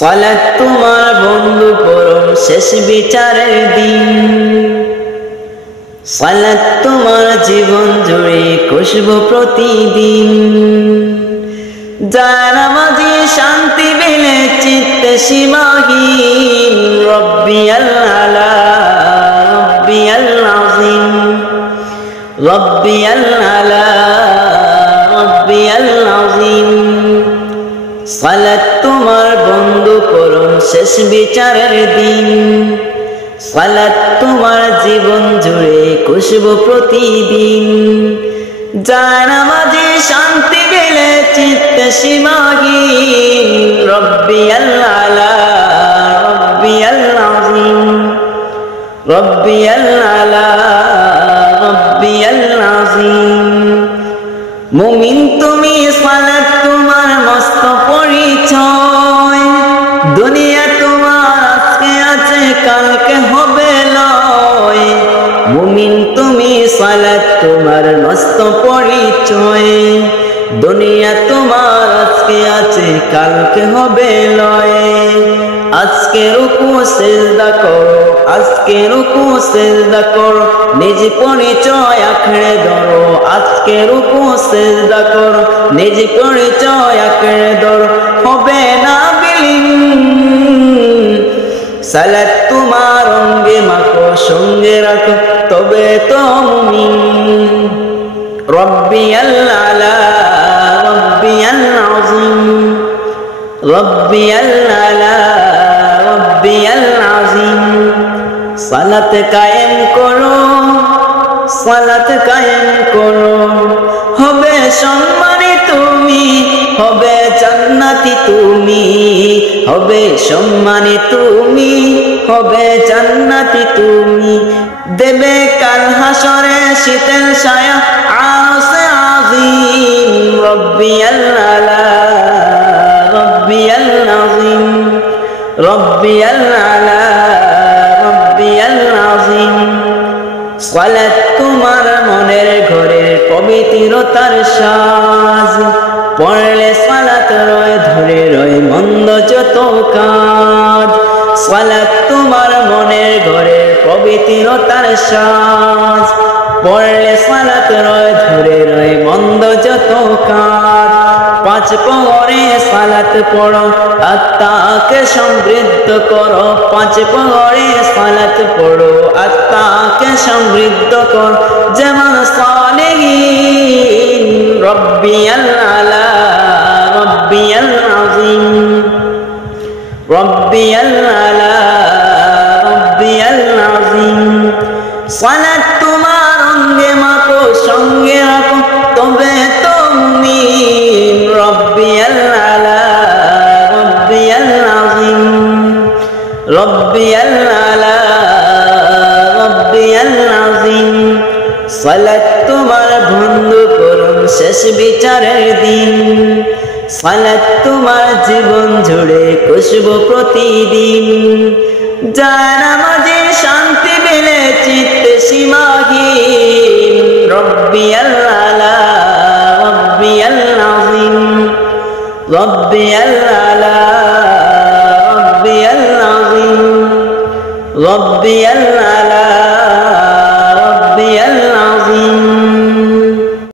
সালাত তোমার বন্ধু পরম শেষ বিচারের দিন। সালাত তোমার জীবন জুড়ে খুশবু প্রতিদিন। জানামাজি শান্তি পেলে চিত্তে সীমাহীন। রব্বিয়াল আলা রব্বিয়াল আযীম রব্বিয়াল আলা রব্বিয়াল আযীম। সালাত তোমার বন্ধু পরম শেষ বিচারের দিন। সালাত তোমার জীবন জুড়ে খুশবু প্রতিদিন। জানামাজি শান্তি পেলে চিত্তে সীমাহীন। রব্বিয়াল আলা রব্বিয়াল আযীম রব্বিয়াল আলা রব্বিয়াল আযীম। মুমিন তুমি সালাত তোমার মস্ত পরিচয়। দুনিয়া তোমার আজকে আছে কালকে হবে লয়। মুমিন তুমি সালাত তোমার মস্ত পরিচয়। দুনিয়া তোমার আজকে আছে কালকে হবে লয়। আজকে রুকু সিজদা করো, আজকে রুকু সিজদা করো, নিজ পরিচয় আঁকড়ে ধরো। আজকে রুকু সিজদা করো, নিজ পরিচয় আঁকড়ে ধরো, হবে না বিলীন। সালাত তোমার অঙ্গে মাখো, সঙ্গে রাখো, তবে তো মুমিন। রব্বিয়াল আলা রব্বিয়াল আযীম রব্বিয়াল আলা রব্বিয়াল আযীম। সালাত কায়েম করো, সালাত কায়েম করো, হবে সম্মানী তুমি, হবে জান্নাতি তুমি। হবে সম্মানী তুমি, হবে জান্নাতি তুমি। দেবে কাল হাসরে শীতের ছায়া আরশে আযীম। রব্বিয়াল আলা রব্বিয়াল আযীম রব্বিয়াল আলা রব্বিয়াল আযীম। সালাত তোমার মনের ঘরের পবিত্রতার সাজ। পড়লে সালাত রয় ধরে রয় মন্দ যত কাজ। সালাত তোমার মনের ঘরের পবিত্রতার সাজ। পড়লে সালাত রয় ধরে রয় মন্দ যত কাজ। পাঁচ প্রহরে সালাত পড়ো, আত্মাকে সমৃদ্ধ করো। পাঁচ প্রহরে সালাত পড়ো, আত্মাকে সমৃদ্ধ করো, যেমন সালেহীন। রব্বিয়াল আলা রব্বিয়াল আযীম রব্বিয়াল আলা রব্বিয়াল আযীম। সালাত তোমার অঙ্গে মাখো, সঙ্গে রাখো, তবে তো মুমিন। রব্বিয়াল আলা রব্বিয়াল আযীম রব্বিয়াল আলা রব্বিয়াল আযীম। সালাত তোমার বন্ধু পরম শেষ বিচারের দিন। সালাত তোমার জীবন জুড়ে খুশবু প্রতিদিন। জানামাজি শান্তি পেলে চিত্তে সীমাহীন। রব্বিয়াল আলা রব্বিয়াল আযীম রব্বিয়াল আলা রব্বিয়াল আযীম রব্বিয়াল আলা